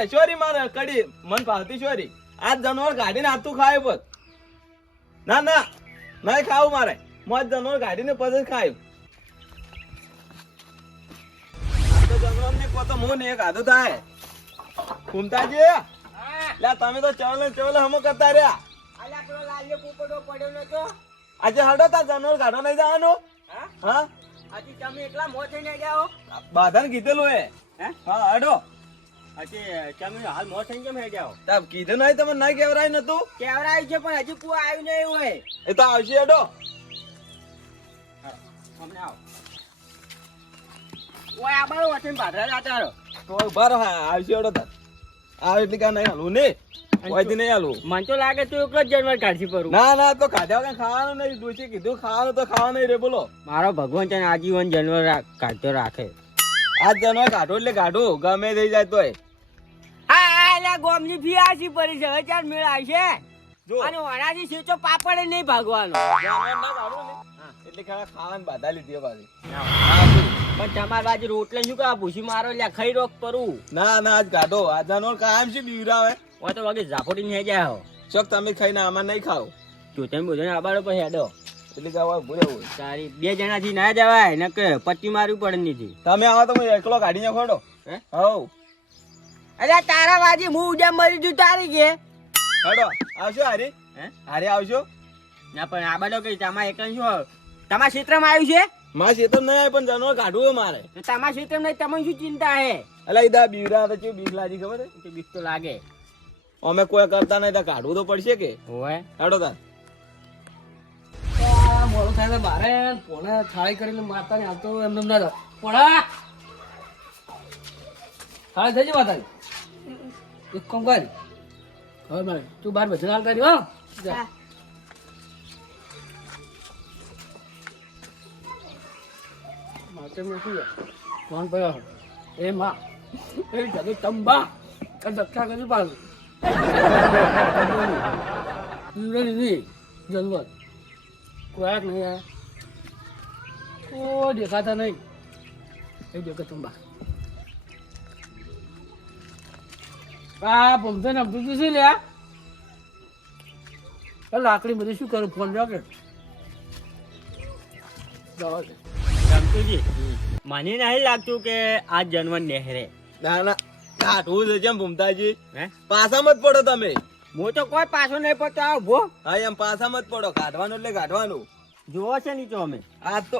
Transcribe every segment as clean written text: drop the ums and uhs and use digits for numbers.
મારે ચોરી મારે કડી મન ભાવતી ચોરી આ જનવર કાઢીને આતું ખાય બસ ના ના નહીં ખાવું મારે મોજ જનવર કાઢીને પછી ખાયું આ તો જનવર ને કોતો મું ને એક આધો થાય કુમતાજી લે તમે તો ચવલે હમો કરતા રહ્યા અલ્યા પેલો લાલ્યો પોપડો પડ્યો નતો આજે હડો તા જનવર કાઢો નહીં જવાનું હા હજી તમે એટલા મોં થઈને ગયા બાધાને કીધેલું હે હા હડો હજી તમે હાલ મોં થઈને કેમ હે ગયા તા કીધું નહીં તમે નહીં કેવરાય નતું કેવરાય છે પણ હજી કોઈ આવ્યું નહીં હોય એ તો આવશે હડો અમને આવો ઓય આ બારો વચન પાડરા જાતા રહો તો ઉભા રહો આવશે હડો તાર આવે એટલે કા નહીં હાલું ને કોઈથી નહીં હાલું મને તો લાગે તું એક જ જાનવર કાઢી પરું ના તો ખાધા વગર ખાવાનું નહીં ડોશી કીધું ખાવાનું તો ખાવા નહીં રે બોલો મારો ભગવાન તને આજીવન જાનવર કાઢતો રાખે આ જનવર કાઢો એટલે કાઢો ગમે થઈ જાય તોય હા એટલે ગોમની ફી આસી પડી છે હવે ચાર મેળ આવશે જો અને ઓનાથી સીચો પાપડે નહીં ભાગવાનો જનવર ના કાઢો ને એટલે ખાવાનું બાધા લીધી પાછી પણ તમારી બાજુ રોટલે શું કા ભૂસી મારો લ્યા ખાઈ રોક પરું ના આજ કાઢો આ જનવર કાયમ છે બીવરાવે ઓ તો વાગે ઝાપોટી ને જાય હો ચોક તમે ખાઈને આમાં નહીં ખાઓ તું તમે બોલો ને આબાડો પછી હેડો એટલે જવા ભૂલે તારી બે જણાથી ના જવાય ને કે પટ્ટી મારવી પડે નીથી તમે આવો તો હું એકલો કાઢીને ખોડો હે હવ અરે તારા બાજી હું ઉડ્યા મરી જુ તારી કે હડો આવશો હારી હે હારે આવશો ના પણ આબાડો કઈ તમારે એકલા શું તમારા ક્ષેત્રમાં આવ્યું છે મારા ક્ષેત્ર નહીં આવે પણ જનવર કાઢવું મારે તો તમારા ક્ષેત્રમાં નહીં તમને શું ચિંતા હે એટલે ઈદા બીવરા તો કેવું બીક લાગી ખબર તો બીક તો લાગે અમે કોઈ કરતા નહીં તો કાઢવું તો પડશે કે હોય હેડો તાર મોડું થાય બારે પોણે થાળી કરીને માતા ને આવતો એમ ના જાવ પોણા થાળી થઈ જાય માતા એક કામ કર હવે મારે તું બાર ભજન હાલ કરી હો જા. માતા મેં શું ફોન પડ્યો એ માં એ જગત તંબા દક્ષા કરી પાડું જનવર કોઈક નહીં આ કોઈ દેખાતા નહીં એ દેખો તંબા આ પમસે ને અમતું છે લ્યા લાકડી બધી શું કરું ફોન જાવ કે જવા દે રમતુજી મને નહીં લાગતું કે આ જાનવર નહેરે ના કાઢવું છે જેમ ભૂમતાજી હે પાસામાં જ પડો તમે હું તો કોઈ પાછો નહીં પડતો ઉભો હા એમ પાસામાં જ પડો કાઢવાનું એટલે કાઢવાનું જોવો છે નીચો અમે આ તો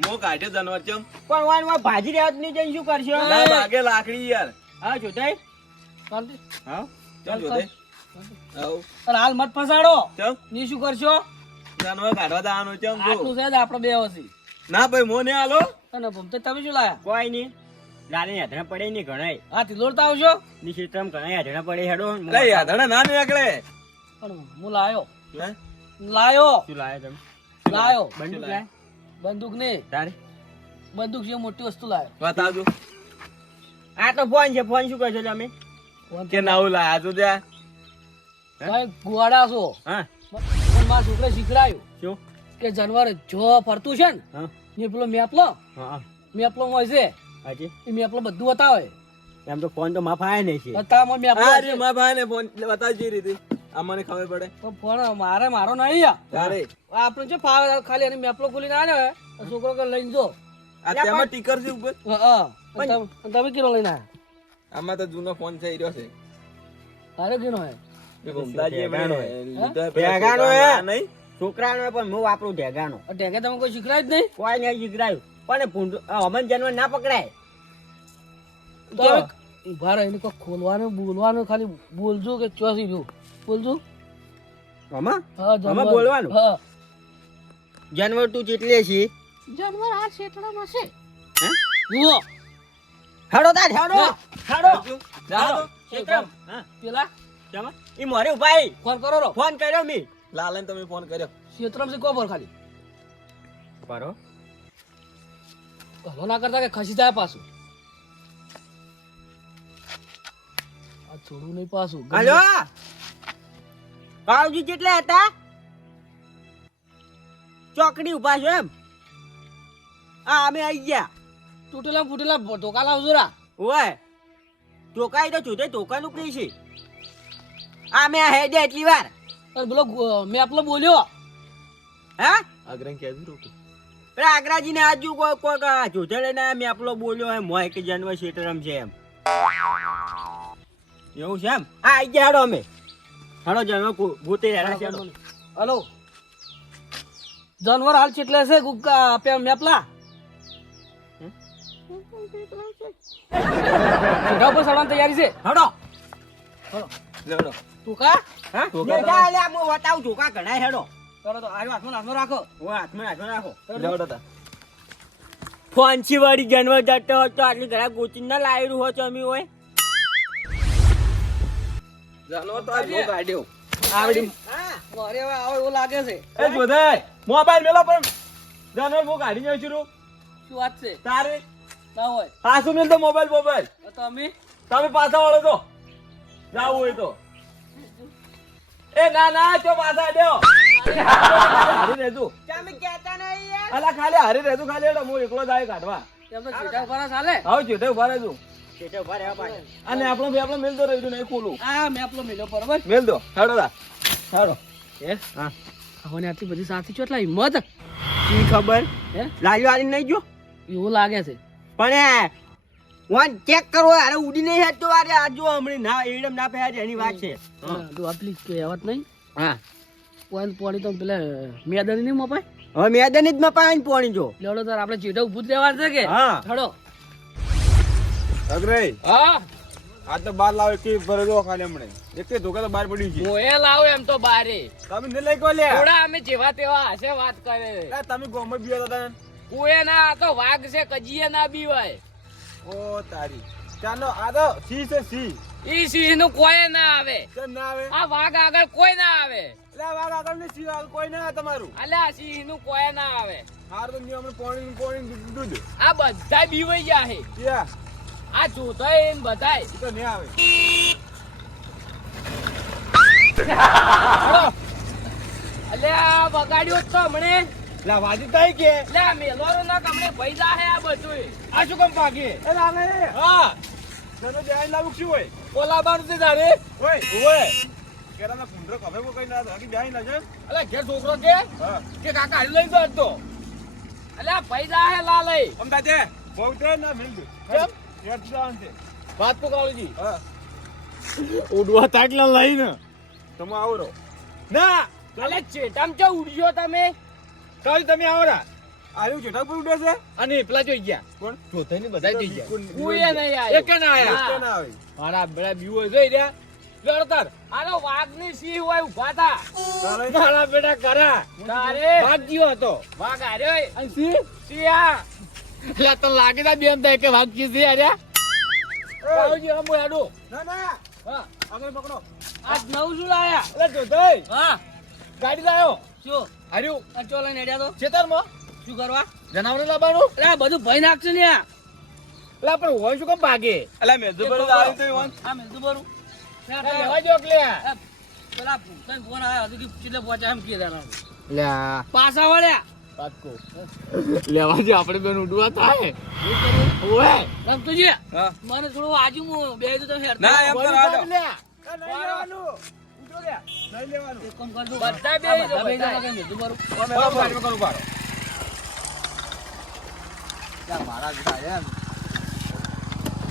મો કાઢ્યો જનવર ચમ પણ વાન ભાજી રહ્યા નહીં જઈને શું કરશો ના લાગે લાકડી યાર હા જોતાઈ શાંતિ હા ચમ જોતે આવ અરે હાલ મત ફસાડો ચમ ની શું કરશો જનવર કાઢવા દાવાનું ચમ આટલું જો છે જ આપણે બે વસી ના ભાઈ મો ને હાલો અને ભમતે તમે શું લાયા કોઈ નહીં લાલે યાદના પડે નહીં ઘણાય હા તિલોડતા આવશો ની ક્ષેત્રમાં ઘણા યાદના પડે હેડો લે યાદડા ના નીકળે પણ હું લાયો હે લાયો શું લાયા તમે લાયો બંદૂક લાય બંદૂક ને તારે બંદૂક છે મોટી વસ્તુ લાયો બતાવજો આ તો ફોન છે ફોન શું કરશો તમે કે નાવું લાયા તું ત્યાં ભાઈ ગુવાડા છો હા પણ મારા છોકરે શીખડાયું શું કે જાનવર જો ફરતું છે ને હા એ પેલો મેપલો હા હોય છે હાજી એ મેપલો બધું બતાવે એમ તો ફોન તો માફાય નહીં છે બતાવમાં મેપલો હા છે. રે મારા ભાઈ ને ફોન બતાવજી રીતે અમને ખબર પડે તો ફોન મારો નહીં આ. તારે આપણે છે ફાવે ખાલી એને મેપલો ખોલીને આવ્યો હોય છોકરો કે લઈને જો આ તેમાં ટીકર છે ઉપર હા અને તમે કિલો લઈને આવ્યા આમાં તો જૂનો ફોન થઈ રહ્યો છે તારે કિલો હે ભૂમતાજી ભેગાનો એમણે હે. લીધો ભેગાનો પૈસા હે. નહીં છોકરાનો પણ હું વાપરું ઢેગાનો ઢેકે તમે કોઈ શીખડાય જ નહીં કોઈ નહીં શીખડાયું પણ અમન જાનવર ના પકડાય તો હવે ઉભા રહીને કોઈ ખોલવાનું બોલવાનું ખાલી બોલજો કે ચોસી રહ્યું બોલજો આમાં હા આમાં બોલવાનું? હા જાનવર તું ચેટલે છે જાનવર આ ક્ષેત્રમાં છે હે જુઓ હેડો તાર હેડો હેડો જાઓ. ક્ષેત્રમ. હા પેલા જામાં ઈ મોરે ઉપાય ફોન કરો રો ફોન કર્યો મી લાલન તમે ફોન કર્યો ક્ષેત્રમાં છે કોબર ખાલી પારો હલો ના કરતા કે ખસી જાય પાછું આ થોડું નહીં પાછું હાલો બાવજી કેટલા હતા ચોકડી ઉભા છો એમ હા અમે આવી ગયા તૂટેલા ફૂટેલા ધોકા લાવજો રા ઓય ચોકાઈ તો જોતે ચોકાનું કઈ છે આ મેં હેડે એટલી વાર અરે બોલો મેં આપલો બોલ્યો હા આગ્રહ કેવું રોકી પેલા આગ્રાજી ને આજુ કોઈ જોતે લઈને મેં આપલો બોલ્યો એમ હોય કે જાનવર શેટરમ છે એમ એવું છે એમ આ આઈ ગયા હેડો અમે હેડો જાનવર ભૂતે હેડા છે હેડો. હલો જાનવર હાલ ચેટલે છે ગુક્કા આપે મેપલા સીધા ઉપર સડવાની તૈયારી છે હેડો લેડો તું કા હા ચોકા લે જા લે હું બતાવું ચોકા ઘણા હેડો કરો તો આયો હાથમાં રાખો હું હાથમાં રાખો લેડો તા ફોનસી વાળી જાનવર જતો હોય તો આટલી ઘણા ગોચી ના લાયેલું હોય તો અમે હોય જાનવર તો આ જો કાઢ્યો આવડી અરે હવે આવો એવું લાગે છે એ જોધાય મોબાઈલ મેલો પણ જાનવર બહુ કાઢી જાય છું શું વાત છે તારે ના હોય પાછું મેલ તો મોબાઈલ તો અમે તમે પાછા વળો તો જાવું હોય તો એ ના ચો પાછા દેવો હારી રહેતું તમે કહેતા નહીં યાર અલા ખાલી હારી રહેતું ખાલી એડો હું એકલો જાય કાઢવા તેમ તો સીધા ઉપર ચાલે આવ ચેટે ઉભા રહેતું છેટે ઉભા રહેવા પાડે અને આપણો મેલ તો રહ્યું નહીં ખોલું આ મેપલો મેલ્યો બરોબર મેલ દો હેડો તા હેડો હે હા આવવાની આટલી બધી સાથી ચોટલા હિંમત શી ખબર હે લાજુ આલી નહીં જો એવું લાગે છે પણ વન ચેક કરો અરે ઉડી નહીં હેડ તો અરે આ જો હમણી ના એડમ ના પહેર એની વાત છે તું આપલી કહેવત નહીં હા પોણી તો પેલા મેદાની નહીં મપાય હવે મેદાન જ માં પાણી પોણી જો લેવડો તાર આપણે ચીડા ઉભું જ રહેવાનું છે કે હા હડો અગ્રે હા આ તો બાર લાવે કે ભરે દો ખાલી હમણે એક ધોકા તો બહાર પડ્યું છે મોએ લાવ એમ તો બારે તમે ને લઈ કો લે થોડા અમે જેવા તેવા હશે વાત કરે તમે ગોમ બિયા હતા કુએ ના આ તો વાઘ છે કજીએ ના બીવાય ઓ તારી ચાલો આ તો સી છે સી ઈ સિંહ નું કોઈ ના આવે કેમ ના આવે આ વાઘ આગળ કોઈ ના આવે એટલે વાગ આગળ ની સી આગળ કોઈ ના તમારું અલ્યા સિંહ નું કોઈ ના આવે હાર તો ની અમને પોણી દૂધ આ બધા બીવાઈ જાહે ક્યાં આ જોતાય એમ બધાય ઈ તો નહીં આવે અલ્યા બગાડ્યો તો હમણે લા વાજી તાઈ કે અલ્યા મેલોરો ના કમણે ભઈ જાહે આ બધું આ શું કામ પાકે એ લાગે હા તને જાય લાવું શું હોય ઓલા બાનું છે તારે ઓય કેરાના કુંડરો કભે કો કઈ ના હકી જાય ના છે અલ્યા ઘેર છોકરો કે હા કાકા હારી લઈ દો તો અલ્યા ભઈ જાહે લાલઈ અમદા દે બહુતે ના મિલ દે કેમ યાદ જાન છે વાત કો કાળજી હા ઉડવા તાકલા લઈને તમે આવરો ના અલ્યા ચેટામ ચો ઉડ્યો તમે કાઈ તમે આવરા આયુ જેઠા પર ઉડે છે અને પેલા જોઈ ગયા કોણ જોતે ની બધા જોઈ ગયા કોઈ કોઈ નહીં આયો એક ના આયા કે ના આવે મારા બડા બીવો જોઈ રહ્યા લડતર આનો વાઘની સિંહ હોય ઉભા થા તારે મારા બેટા કરા તારે વાઘ ગયો હતો વાઘ હાર્યો અને સિંહ આ એટલે તો લાગે તા બેમ થાય કે વાઘ કી સિંહ હાર્યા કાવજી હમો હેડો ના ના હા આગળ પકડો આ નવ શું લાયા અલે જોતાઈ હા ગાડી લાયો શું હાર્યું આ ચોલા નેડ્યા તો ખેતરમાં શું કરવા જનાવર લાવવાનું એટલે બધું ભઈ નાખશે ને આ અલા પણ હોય શું કામ ભાગે અલા મેં તો બરો આવી તો વન આ મેં તો બરું લેવા જો કે પેલા તને ફોન આવ્યો હજુ કેટલે પહોંચ્યા એમ કે દાના લ્યા પાછા વળ્યા પાટકો લેવા જે આપણે બેન ઉડવા થાય ઓય રમતુજી હા મને થોડું આજુ હું બે તો હેર ના એમ તો રાડો લે નહીં લેવાનું ઉઠો લે નહીં લેવાનું એક કામ કરજો બધા બે બધા બે જણા કઈ મેં બરું અમે તો ગાડી કરું પાડો યા મારા જ એમ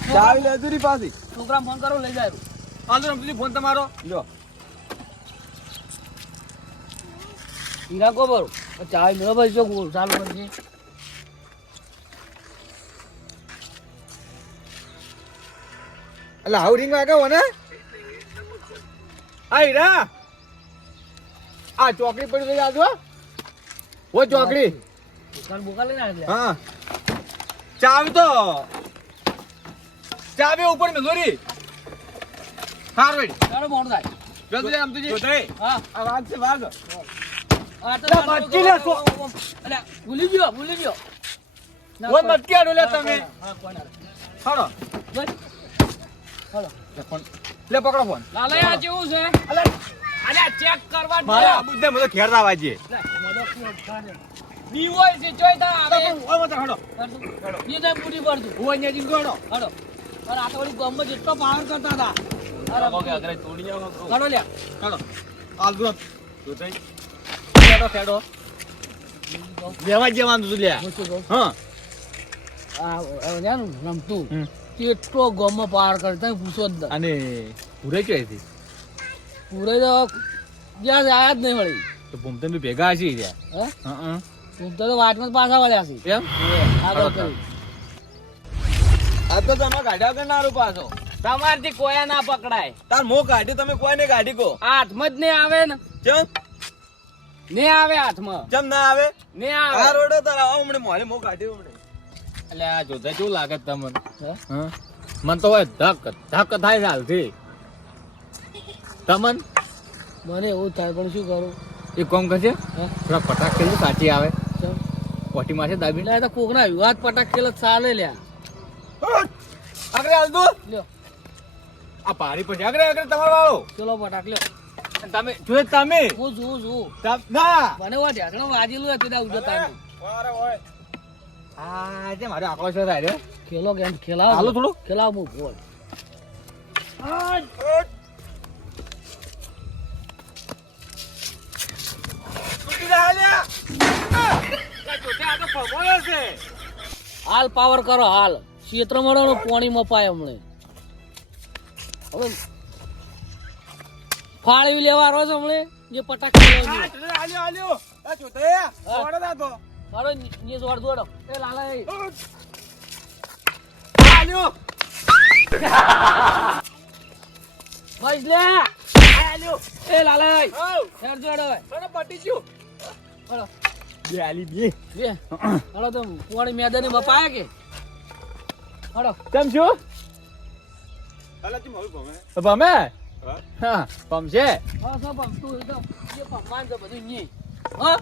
ચાવી લે દૂરી પાછી છોકરા ફોન કરો લઈ જાય હાલો રમતુજી ફોન તમારો લ્યો હીરા કો બરું ચાય મેળો ભાઈ જો ચાલુ કરજે અલા હાઉરિંગ વાગે હો ને આ હીરા આ ચોકડી પડી ગઈ આજો ઓ ચોકડી દુકાન બોકા લઈને આવી હા ચાવી તો ચાવી ઉપર મે દોરી હાર વેડી ચાલો મોડ થાય જલ્દી આમ તુજી જોતાઈ હા આ વાત છે વાગ આ તો લા, મટકી લે, સો. અલે ભૂલી ગયો ઓય મટકી આડો લે તમે હા કોણ હાલો બસ હાલો લે ફોન લે પકડો ફોન લાલયા જેવું છે અલે અલે ચેક કરવા મારા આબુ દે મને ઘેર લાવા જે બી હોય છે જોઈ તા આવે ઓય મત હાડો એ તો પૂરી પડતું ઓય ને જીન ગોડો હાલો અને આ તો વળી ગામમાં જેટલો પાવર કરતા હતા અરે ઓકે અગરે તોડી જાવ કાઢો લ્યા કાઢો હાલ દો તો થઈ ખેડો લેવા જવાનું તું લ્યા હા રમતું કેટલો ગામમાં પાવર કરતા પૂછો જ ના. અને પૂરે ક્યાંથી પૂરે તો જ્યાં આયા જ નહીં વળી તો ભૂમતન ભેગા હશે ત્યાં હે હા હું તો વાતમાં જ પાછા વળ્યા છે એમ આગળ કરી આ તો તમે ગાડ્યા કે નારું પાછો તમારથી કોયા ના પકડાય તાર મો કાઢી તમે કોઈ ને કાઢી કો હાથમાં જ નહીં આવે ને ચમ ને આવે હાથમાં ચમ ના આવે ને આ આવે રોડે તાર આવો હમણે મોલે મો કાઢ્યો હમણે એટલે આ જોતા કેવું લાગે તમને હા મન તો હોય ધક ધક થાય છે હાલથી તમન મને એવું થાય પણ શું કરું એ કોમ કરશે હે? થોડા ફટાક ખેલું સાચી આવે ચમ. પોટી માં છે દાબી એટલે આ તો કોકના વિવાદ પટાક ખેલ ચાલે લ્યા આગળ હાલ દો લ્યો આ પારી પછી આગળ આગળ તમારો વાળો ચલો પટાક લ્યો તમે જોયે તમે હું જોઉં ના મને વા ઢાંકણું વાજેલું હતું ત્યાં ઉજતા આ જે મારો આકલો છે તારે ખેલો કેમ ખેલાવ હાલો થોડું. ખેલાવ હું બોલ હાલ પાવર કરો હાલ ક્ષેત્ર મળો પોણી મપાય હમણે હવે ફાળવી લેવા રો છો હમણે જે પટાક હાલો ને જોડ દોડો એ લાલા એ બસ લે એ લાલા એ હેર જોડો પટી ગયું હાલો બે આલી બે બે હાલો તો પોણી મેદાની મપાયા કે હાલો કેમ છું ભમે હા ભમશે હા સબ તું એ તો જે ભગવાન છે બધું ની હા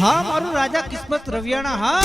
હા મારું રાજા કિસ્મત રવિયાણા હા